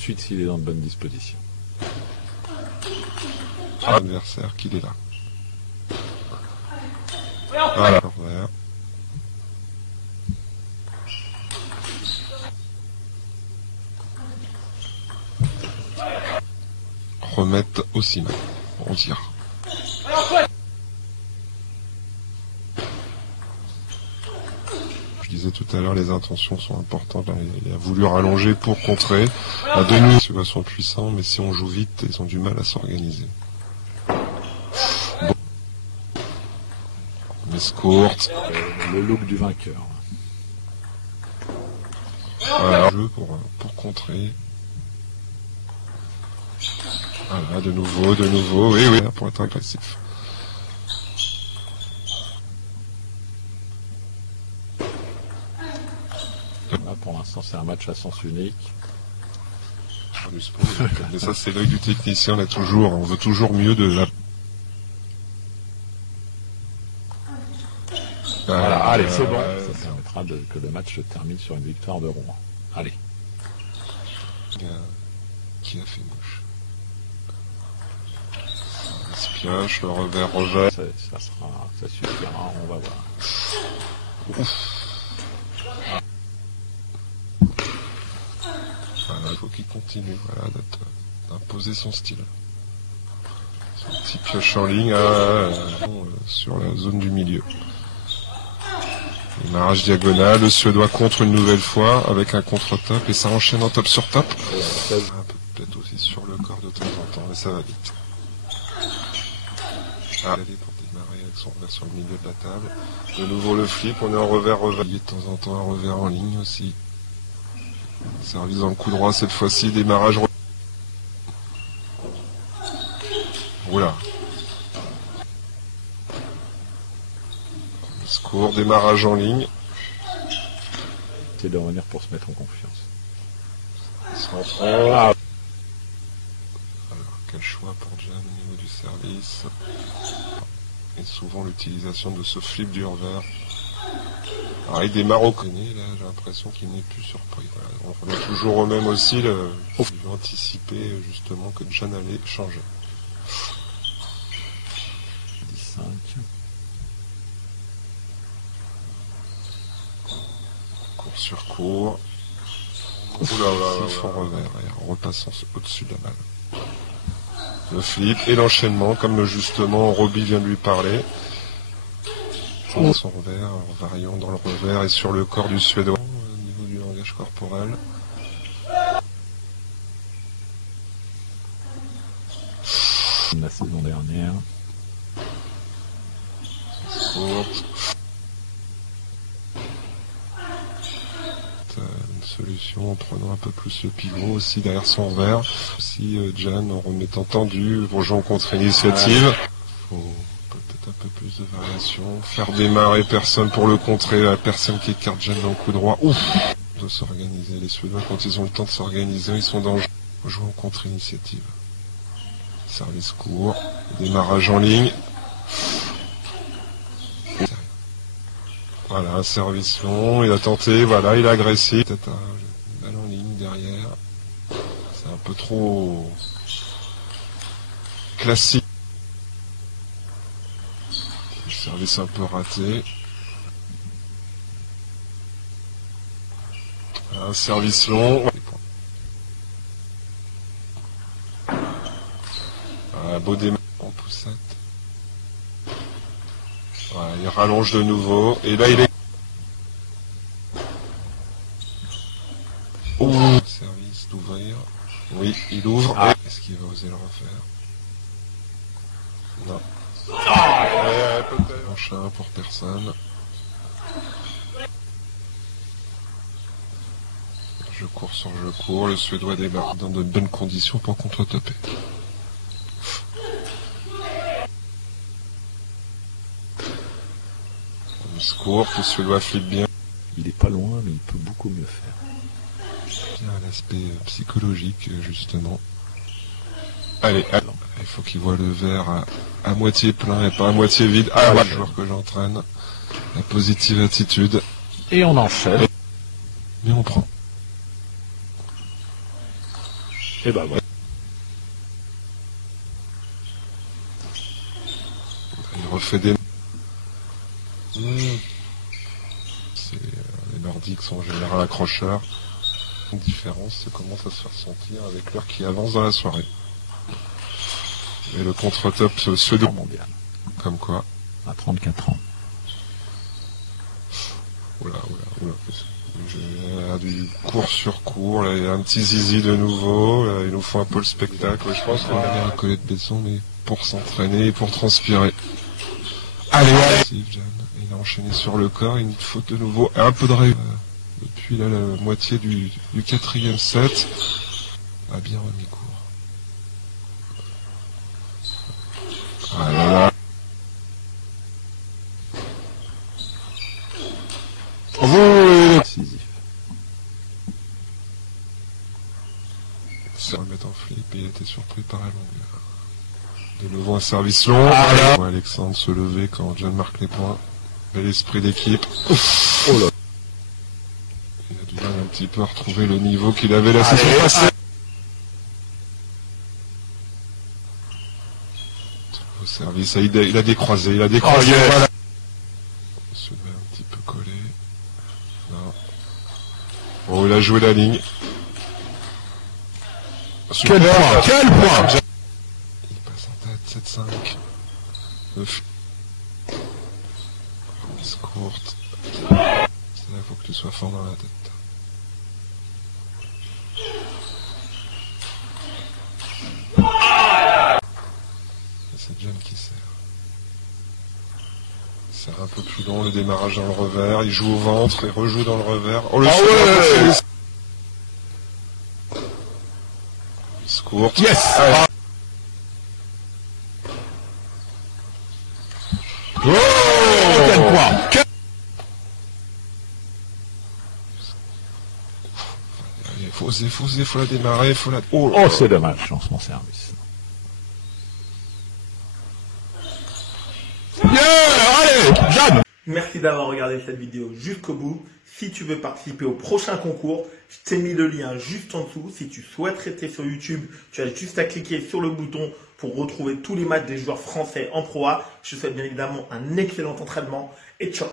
suite s'il est dans de bonnes dispositions. L'adversaire qu'il est là. Voilà. Revers. Remettre aussi mal. On tire. Je disais tout à l'heure, les intentions sont importantes. Il a voulu rallonger pour contrer. À deux nous, ils sont puissants, mais si on joue vite, ils ont du mal à s'organiser. Bon. Mise courte. Le look du vainqueur. Voilà, jeu pour contrer. Voilà, de nouveau, oui, pour être agressif. Là, pour l'instant, c'est un match à sens unique. Du sport, mais ça, c'est l'œil du technicien, on veut toujours mieux de la... Voilà, allez, c'est bon. Ça permettra que le match se termine sur une victoire de Rouen. Allez. Qui a fait mouche. Espiage, le revers. Ça suffira, on va voir. Voilà, il faut qu'il continue, d'imposer son style. Son petit pioche en ligne sur la zone du milieu. Démarrage diagonal, le Suédois contre une nouvelle fois avec un contre-top et ça enchaîne en top sur top. Un peu peut-être aussi sur le corps de temps en temps, mais ça va vite. Aller pour démarrer avec son revers sur le milieu de la table. De nouveau le flip, on est en revers. De temps en temps un revers en ligne aussi. Service dans le coup droit cette fois-ci, démarrage. Oula. Score, démarrage en ligne. C'est de revenir pour se mettre en confiance. Alors, quel choix pour Jan au niveau du service. Et souvent l'utilisation de ce flip du revers. Alors il démarre au connu, là j'ai l'impression qu'il n'est plus surpris. Voilà. On revient toujours au même aussi, il veut anticiper justement que Jan allait changer. 15. Court sur court. Oula, fort revers, en repassant au-dessus de la balle. Le flip et l'enchaînement, comme justement Roby vient de lui parler. Son revers, en variant dans le revers et sur le corps du Suédois, au niveau du langage corporel. La saison dernière. Courte. Une solution en prenant un peu plus le pivot aussi derrière son revers. Aussi Jan en remettant tendu pour jouer en contre-initiative. Faut peut-être un peu plus de variation. Faire démarrer personne pour le contrer, personne qui écarte Jan dans le coup droit. Ouf, de s'organiser. Les Suédois, quand ils ont le temps de s'organiser, ils sont dangereux. Jouer en contre-initiative. Service court, démarrage en ligne. Voilà, un service long, il a tenté, voilà, il a agressé. Peut-être un balle en ligne derrière. C'est un peu trop classique. Service un peu raté. Un service long. Beau démarrage en poussette. Voilà, il rallonge de nouveau. Et là, il est... Service d'ouvrir. Oui, il ouvre. Est-ce qu'il va oser le refaire? Non. Peut-être. Manche 1 pour personne. Je cours sur je cours. Le Suédois démarre dans de bonnes conditions pour contre-toper. Court, le Suédois flippe bien. Il est pas loin, mais il peut beaucoup mieux faire. Bien l'aspect psychologique, justement. Allez, il faut qu'il voit le verre à moitié plein et pas à moitié vide. Le joueur que j'entraîne. La positive attitude. Et on enchaîne. Mais on prend. Et ben voilà. Il refait des... Les Nordiques sont en général accrocheurs. Une différence commence à se faire sentir avec l'heure qui avance dans la soirée. Et le contre-top se double. Mondial. Comme quoi. À 34 ans. Oula. Du cours sur cours, là, il y a un petit zizi de nouveau, là, ils nous font un peu le spectacle. Je pense qu'on a un collet de Besson, mais pour s'entraîner et pour transpirer. Allez, Jeanne, il a enchaîné sur le corps, une faute de nouveau, un peu de rêve. Depuis là, la moitié du 4e set, a bien remis court. Ah là là. Décisif. Se remettre en flip et il était surpris par la longueur. De nouveau un service long. Voilà. Alexandre se lever quand John marque les points. Bel esprit d'équipe. Oh là. Il a du mal un petit peu à retrouver le niveau qu'il avait la saison passée. Au service, il a décroisé, Voilà. Il se met un petit peu collé. Non. Oh, il a joué la ligne. Super. Quel point Il passe en tête, 7-5. 9. Mise courte. C'est là, il faut que tu sois fort dans la tête. C'est John qui sert. Il sert un peu plus long, le démarrage dans le revers. Il joue au ventre et rejoue dans le revers. Oh, le courte. Yes. Oh, quel point. Il faut oser, faut la démarrer, faut la... Oh, c'est dommage, je lance mon service. Allez, Jeanne. Merci d'avoir regardé cette vidéo jusqu'au bout. Si tu veux participer au prochain concours, je t'ai mis le lien juste en dessous. Si tu souhaites rester sur YouTube, tu as juste à cliquer sur le bouton pour retrouver tous les matchs des joueurs français en Pro A. Je te souhaite bien évidemment un excellent entraînement et ciao.